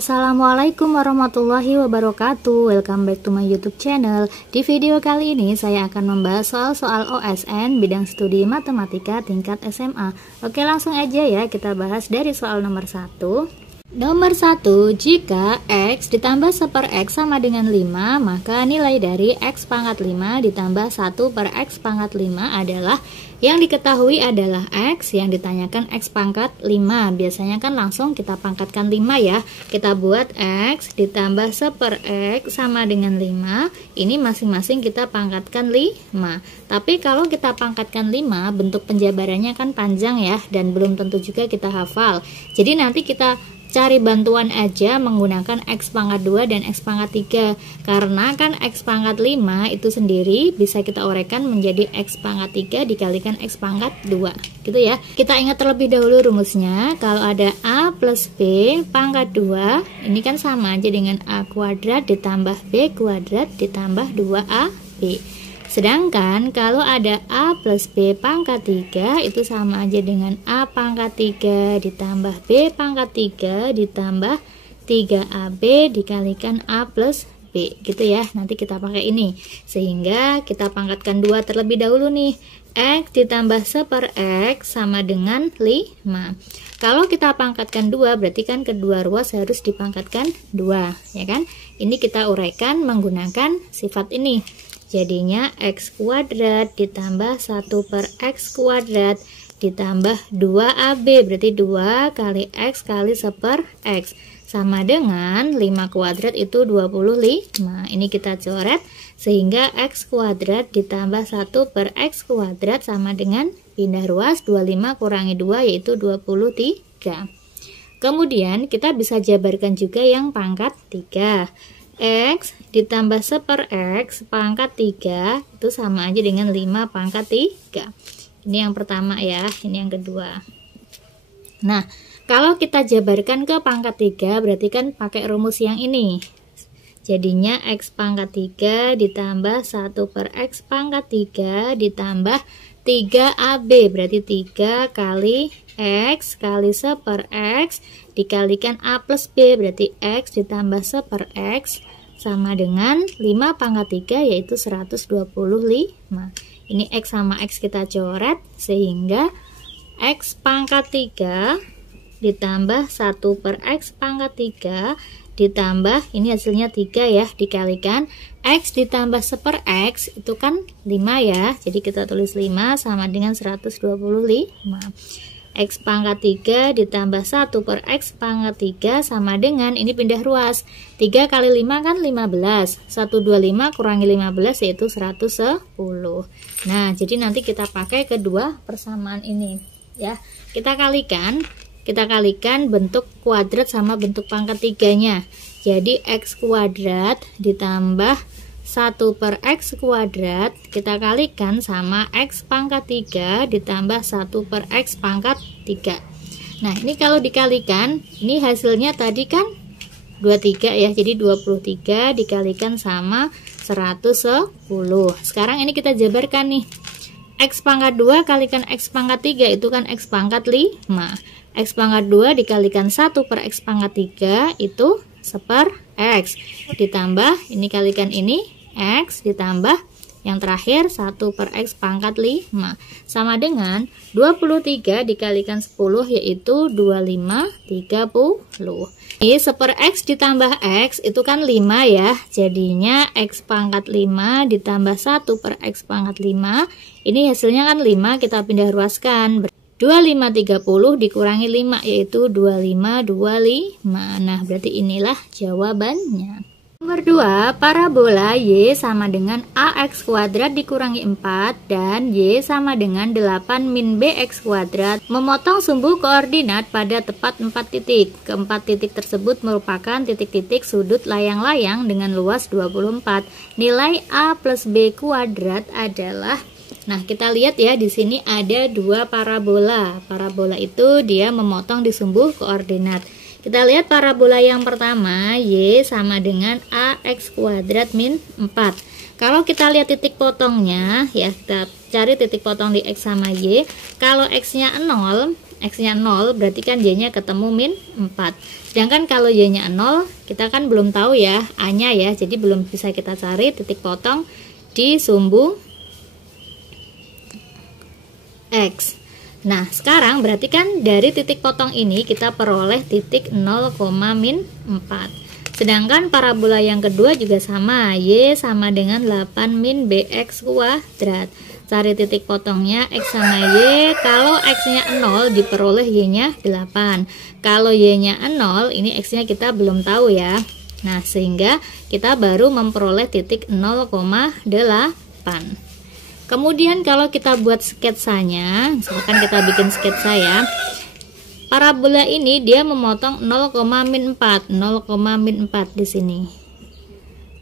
Assalamualaikum warahmatullahi wabarakatuh. Welcome back to my YouTube channel. Di video kali ini saya akan membahas soal-soal OSN bidang studi matematika tingkat SMA. Oke, langsung aja ya kita bahas dari soal nomor 1. Nomor 1, jika X ditambah 1/X sama dengan 5, maka nilai dari X pangkat 5 ditambah 1/X pangkat 5 adalah, yang diketahui adalah X, yang ditanyakan X pangkat 5. Biasanya kan langsung kita pangkatkan 5 ya. Kita buat X ditambah 1/X sama dengan 5. Ini masing-masing kita pangkatkan 5. Tapi kalau kita pangkatkan 5, bentuk penjabarannya kan panjang ya, dan belum tentu juga kita hafal. Jadi nanti kita cari bantuan aja menggunakan X pangkat 2 dan X pangkat 3. Karena kan X pangkat 5 itu sendiri bisa kita uraikan menjadi X pangkat 3 dikalikan X pangkat 2. Gitu ya. Kita ingat terlebih dahulu rumusnya. Kalau ada A plus B pangkat 2, ini kan sama aja dengan A kuadrat ditambah B kuadrat ditambah 2AB. Sedangkan kalau ada A plus B pangkat 3 itu sama aja dengan A pangkat 3 ditambah B pangkat 3 ditambah 3AB dikalikan A plus B, gitu ya. Nanti kita pakai ini, sehingga kita pangkatkan 2 terlebih dahulu nih. X ditambah 1/X sama dengan 5. Kalau kita pangkatkan 2 berarti kan kedua ruas harus dipangkatkan 2, ya kan? Ini kita uraikan menggunakan sifat ini. Jadinya X kuadrat ditambah 1/X kuadrat ditambah 2AB, berarti 2 kali X kali 1/X sama dengan 5 kuadrat itu 25. Ini kita coret sehingga X kuadrat ditambah 1/X kuadrat sama dengan pindah ruas 25 kurangi 2 yaitu 23. Kemudian kita bisa jabarkan juga yang pangkat 3. X ditambah 1/X pangkat 3 itu sama aja dengan 5 pangkat 3. Ini yang pertama ya, ini yang kedua. Nah, kalau kita jabarkan ke pangkat 3 berarti kan pakai rumus yang ini. Jadinya X pangkat 3 ditambah 1/X pangkat 3 ditambah 3AB, berarti 3 kali X kali 1/X dikalikan A plus B, berarti X ditambah 1/X sama dengan 5 pangkat 3 yaitu 125. Ini X sama X kita coret sehingga X pangkat 3 ditambah 1/X pangkat 3 ditambah, ini hasilnya 3 ya, dikalikan X ditambah 1/X itu kan 5 ya, jadi kita tulis 5 sama dengan 125. X pangkat 3 ditambah 1/X pangkat 3 sama dengan, ini pindah ruas, 3 kali 5 kan 15, 125 kurangi 15 yaitu 110. Nah, jadi nanti kita pakai kedua persamaan ini ya. Kita kalikan bentuk kuadrat sama bentuk pangkat 3-nya. Jadi X kuadrat ditambah 1/X kuadrat kita kalikan sama X pangkat 3 ditambah 1/X pangkat 3. Nah, ini kalau dikalikan, ini hasilnya tadi kan 23 ya, jadi 23 dikalikan sama 110. Sekarang ini kita jabarkan nih. X pangkat 2 kalikan X pangkat 3 itu kan X pangkat 5. X pangkat 2 dikalikan 1/X pangkat 3 itu 1/X ditambah, ini kalikan ini X ditambah yang terakhir 1/X pangkat 5 sama dengan 23 dikalikan 10 yaitu 25, 30. Ini 1/X ditambah X itu kan 5 ya, jadinya X pangkat 5 ditambah 1/X pangkat 5, ini hasilnya kan 5, kita pindah ruaskan, 25, 30 dikurangi 5 yaitu 25, 25. Nah, berarti inilah jawabannya. Nomor 2, parabola Y sama dengan AX kuadrat dikurangi 4 dan Y sama dengan 8 min BX kuadrat memotong sumbu koordinat pada tepat 4 titik. Keempat titik tersebut merupakan titik-titik sudut layang-layang dengan luas 24. Nilai A plus B kuadrat adalah, nah kita lihat ya, di sini ada dua parabola. Parabola itu dia memotong di sumbu koordinat. Kita lihat parabola yang pertama, Y sama dengan AX kuadrat min 4. Kalau kita lihat titik potongnya, ya kita cari titik potong di X sama Y. Kalau X-nya 0, X-nya 0, berarti kan Y-nya ketemu min 4. Sedangkan kalau Y-nya 0, kita kan belum tahu ya A-nya ya, jadi belum bisa kita cari titik potong di sumbu X. Nah, sekarang berarti kan dari titik potong ini kita peroleh titik 0, min 4. Sedangkan parabola yang kedua juga sama, Y sama dengan 8 min BX kuadrat. Cari titik potongnya X sama Y. Kalau X-nya 0 diperoleh Y-nya 8. Kalau Y-nya 0, ini X-nya kita belum tahu ya. Nah, sehingga kita baru memperoleh titik 0,8. Kemudian kalau kita buat sketsanya, misalkan kita bikin sketsa ya. Parabola ini dia memotong 0, min 4 di sini.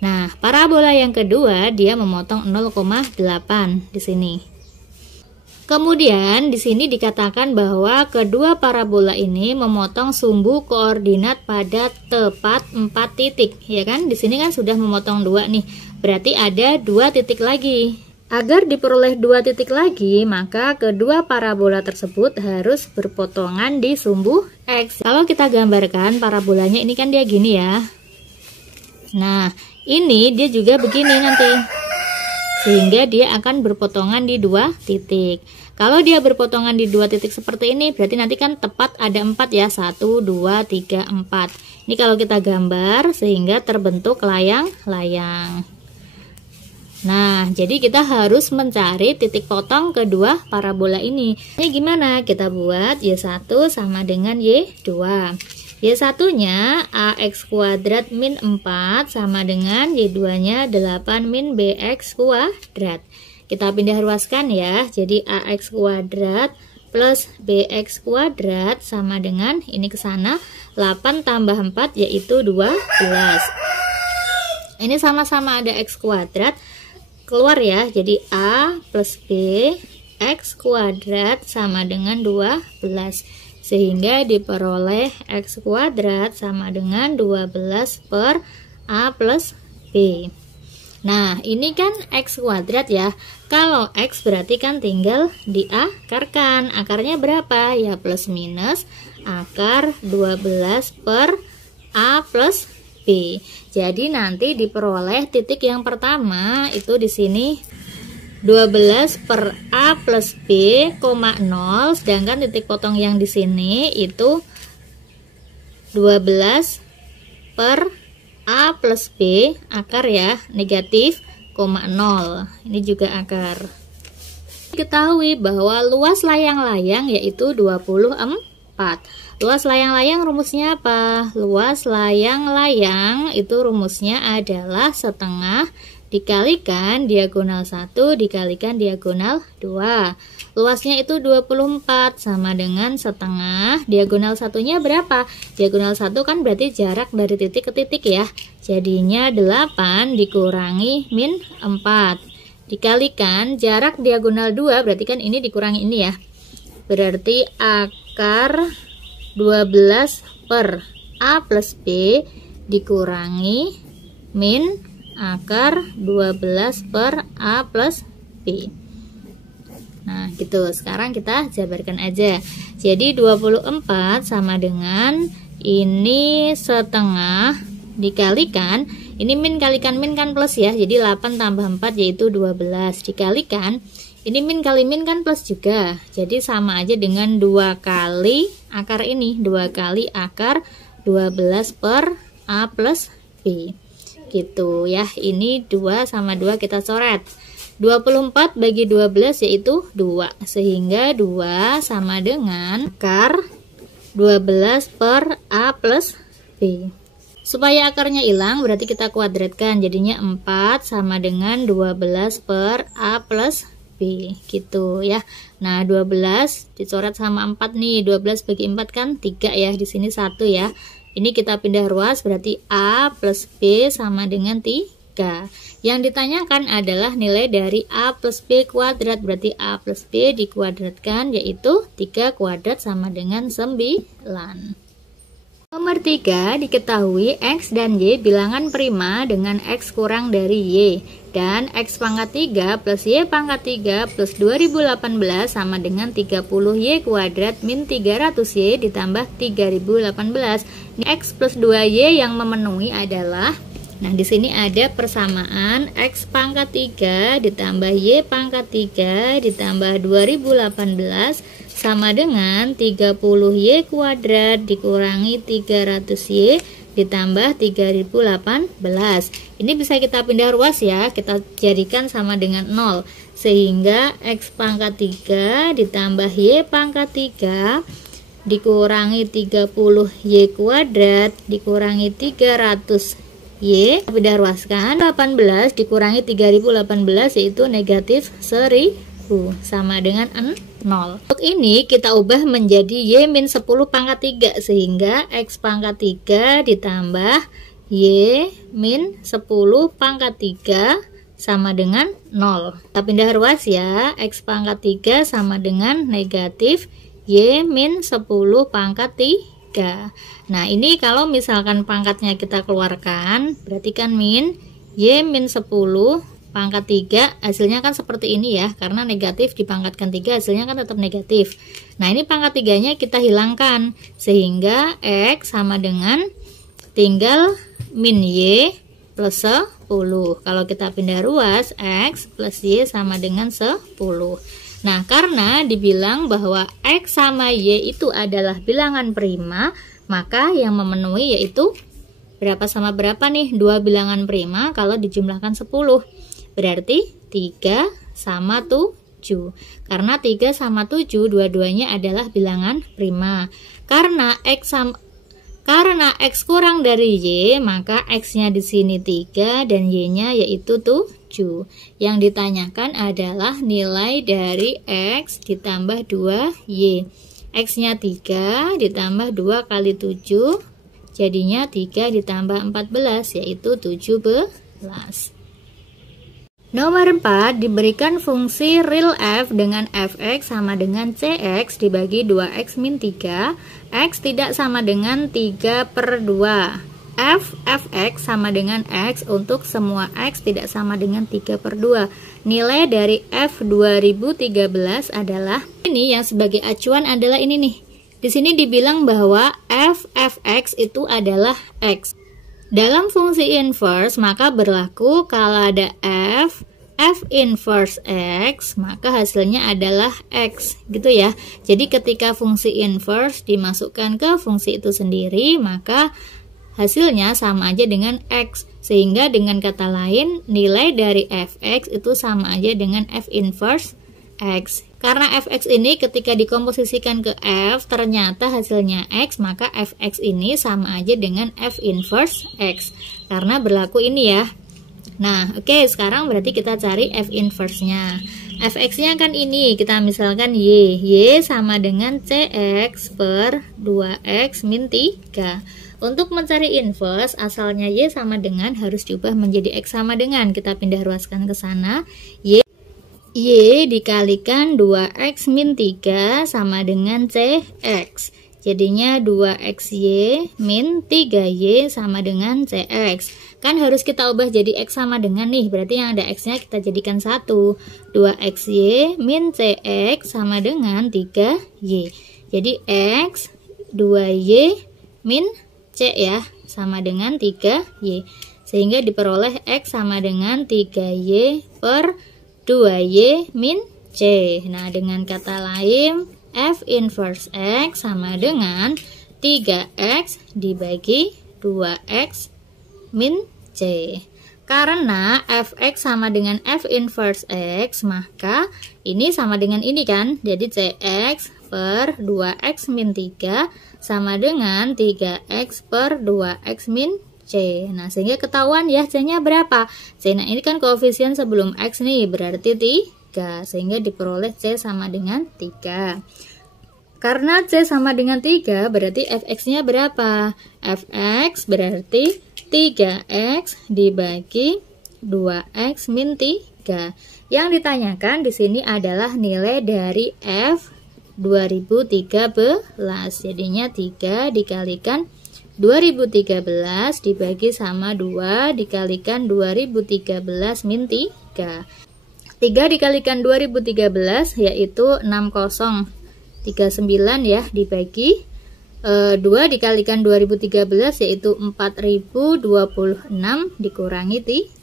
Nah, parabola yang kedua dia memotong 0,8 di sini. Kemudian di sini dikatakan bahwa kedua parabola ini memotong sumbu koordinat pada tepat 4 titik, ya kan? Di sini kan sudah memotong 2 nih. Berarti ada 2 titik lagi. Agar diperoleh 2 titik lagi, maka kedua parabola tersebut harus berpotongan di sumbu X. Kalau kita gambarkan parabolanya ini kan dia gini ya. Nah, ini dia juga begini nanti, sehingga dia akan berpotongan di 2 titik. Kalau dia berpotongan di 2 titik seperti ini, berarti nanti kan tepat ada 4 ya, 1, 2, 3, 4. Ini kalau kita gambar sehingga terbentuk layang-layang. Nah, jadi kita harus mencari titik potong kedua parabola ini. Ini gimana? Kita buat Y1 sama dengan Y2. Y1-nya AX kuadrat min 4 sama dengan Y2-nya 8 min BX kuadrat. Kita pindah ruaskan ya. Jadi AX kuadrat plus BX kuadrat sama dengan, ini ke sana, 8 tambah 4 yaitu 12. Ini sama-sama ada X kuadrat. Keluar ya. Jadi A plus B X kuadrat sama dengan 12. Sehingga diperoleh X kuadrat sama dengan 12 per A plus B. Nah, ini kan X kuadrat ya. Kalau X berarti kan tinggal diakarkan. Akarnya berapa? Ya plus minus akar 12 per A plus B. Jadi nanti diperoleh titik yang pertama itu di sini 12 per A plus B, 0, sedangkan titik potong yang di sini itu 12 per A plus B, akar ya, negatif, 0. Ini juga akar. Diketahui bahwa luas layang-layang yaitu 24. Luas layang-layang rumusnya apa? Luas layang-layang itu rumusnya adalah setengah dikalikan diagonal 1 dikalikan diagonal 2. Luasnya itu 24 sama dengan setengah. Diagonal satunya berapa? Diagonal 1 kan berarti jarak dari titik ke titik ya. Jadinya 8 dikurangi min 4. Dikalikan jarak diagonal 2, berarti kan ini dikurangi ini ya. Berarti akar 12 per A plus B dikurangi min akar 12 per A plus B. Nah, gitu. Sekarang kita jabarkan aja. Jadi 24 sama dengan ini setengah dikalikan, ini min kalikan min kan plus ya. Jadi 8 tambah 4 yaitu 12 dikalikan, ini min kali min kan plus juga. Jadi sama aja dengan 2 kali akar ini, 2 kali akar 12 per A plus B. Gitu ya. Ini 2 sama 2 kita coret. 24 bagi 12 yaitu 2. Sehingga 2 sama dengan akar 12 per A plus B. Supaya akarnya hilang berarti kita kuadratkan. Jadinya 4 sama dengan 12 per A plus B. Gitu ya. Nah, 12 dicoret sama 4 nih. 12 bagi 4 kan 3 ya. Di sini 1 ya. Ini kita pindah ruas berarti A plus B sama dengan 3. Yang ditanyakan adalah nilai dari A plus B kuadrat. Berarti A plus B dikuadratkan yaitu 3 kuadrat sama dengan 9. Nomor 3, diketahui X dan Y bilangan prima dengan X kurang dari Y, dan X pangkat 3 plus Y pangkat 3 plus 2018 sama dengan 30Y kuadrat min 300Y ditambah 3018. X plus 2Y yang memenuhi adalah, nah di sini ada persamaan X pangkat 3 ditambah Y pangkat 3 ditambah 2018 sama dengan 30Y kuadrat dikurangi 300Y ditambah 3018. Ini bisa kita pindah ruas ya, kita jadikan sama dengan 0. Sehingga X pangkat 3 ditambah Y pangkat 3 dikurangi 30Y kuadrat dikurangi 300Y, pindah ruaskan, 18 dikurangi 3018 yaitu negatif 1000 sama dengan 0. Untuk ini kita ubah menjadi Y min 10 pangkat 3 sehingga X pangkat 3 ditambah Y min 10 pangkat 3 sama dengan 0. Kita pindah ruas ya, X pangkat 3 sama dengan negatif Y min 10 pangkat 3. Nah ini kalau misalkan pangkatnya kita keluarkan, berarti kan min Y min 10 pangkat 3 hasilnya kan seperti ini ya, karena negatif dipangkatkan 3 hasilnya kan tetap negatif. Nah ini pangkat 3 nya kita hilangkan sehingga X sama dengan tinggal min Y plus 10. Kalau kita pindah ruas, X plus Y sama dengan 10. Nah karena dibilang bahwa X sama Y itu adalah bilangan prima, maka yang memenuhi yaitu berapa sama berapa nih? Dua bilangan prima kalau dijumlahkan 10. Berarti 3 sama 7. Karena 3 sama 7 dua-duanya adalah bilangan prima. Karena X kurang dari Y, maka X-nya di sini 3 dan Y-nya yaitu 7. Yang ditanyakan adalah nilai dari X ditambah 2Y. X-nya 3 ditambah 2 kali 7 jadinya 3 ditambah 14 yaitu 17. Nomor 4, diberikan fungsi real f dengan fx sama dengan cx dibagi 2x min 3, x tidak sama dengan 3/2. Fx sama dengan x untuk semua x tidak sama dengan 3/2. Nilai dari f 2013 adalah, ini yang sebagai acuan adalah ini nih. Di sini dibilang bahwa fx itu adalah x. Dalam fungsi inverse maka berlaku kalau ada f inverse x maka hasilnya adalah x gitu ya. Jadi ketika fungsi inverse dimasukkan ke fungsi itu sendiri maka hasilnya sama aja dengan x, sehingga dengan kata lain nilai dari fx itu sama aja dengan f inverse x. Karena fx ini ketika dikomposisikan ke f ternyata hasilnya x, maka fx ini sama aja dengan f inverse x karena berlaku ini ya. Nah oke, sekarang berarti kita cari f inverse nya. Fx nya kan ini, kita misalkan y sama dengan cx per 2x min 3. Untuk mencari inverse asalnya y sama dengan harus diubah menjadi x sama dengan, kita pindah ruaskan ke sana. Y dikalikan 2x min 3 sama dengan cx. Jadinya 2xy min 3y sama dengan cx. Kan harus kita ubah jadi x sama dengan nih, berarti yang ada x-nya kita jadikan 1. 2xy min cx sama dengan 3y. Jadi x 2y min c ya sama dengan 3y. Sehingga diperoleh x sama dengan 3y per 2y min c. Nah, dengan kata lain f inverse x sama dengan 3x dibagi 2x min c. Karena fx sama dengan f inverse x, maka ini sama dengan ini kan. Jadi cx per 2x min 3 sama dengan 3x per 2x min C. Nah, sehingga ketahuan ya C-nya berapa. C, nah ini kan koefisien sebelum X nih, berarti 3. Sehingga diperoleh C sama dengan 3. Karena C sama dengan 3, berarti Fx-nya berapa? Fx berarti 3x dibagi 2x min 3. Yang ditanyakan di sini adalah nilai dari F 2013. Jadinya 3 dikalikan 2013 dibagi sama 2 dikalikan 2013 min 3. 3 dikalikan 2013 yaitu 6039 ya, dibagi 2 dikalikan 2013 yaitu 4026 dikurangi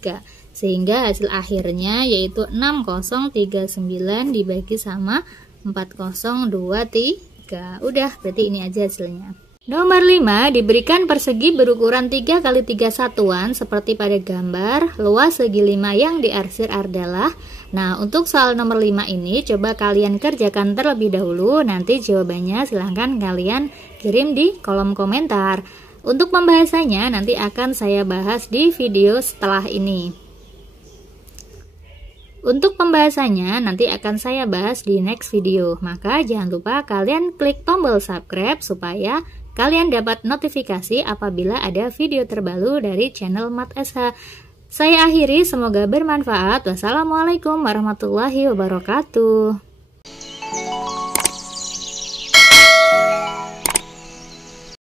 3, sehingga hasil akhirnya yaitu 6039 dibagi sama 4023. Udah, berarti ini aja hasilnya. Nomor 5, diberikan persegi berukuran 3 x 3 satuan seperti pada gambar. Luas segi 5 yang diarsir adalah. Nah, untuk soal nomor 5 ini coba kalian kerjakan terlebih dahulu. Nanti jawabannya silahkan kalian kirim di kolom komentar. Untuk pembahasannya nanti akan saya bahas di video setelah ini. Untuk pembahasannya nanti akan saya bahas di next video. Maka jangan lupa kalian klik tombol subscribe supaya kalian dapat notifikasi apabila ada video terbaru dari channel Mat SH. Saya akhiri, semoga bermanfaat. Wassalamualaikum warahmatullahi wabarakatuh.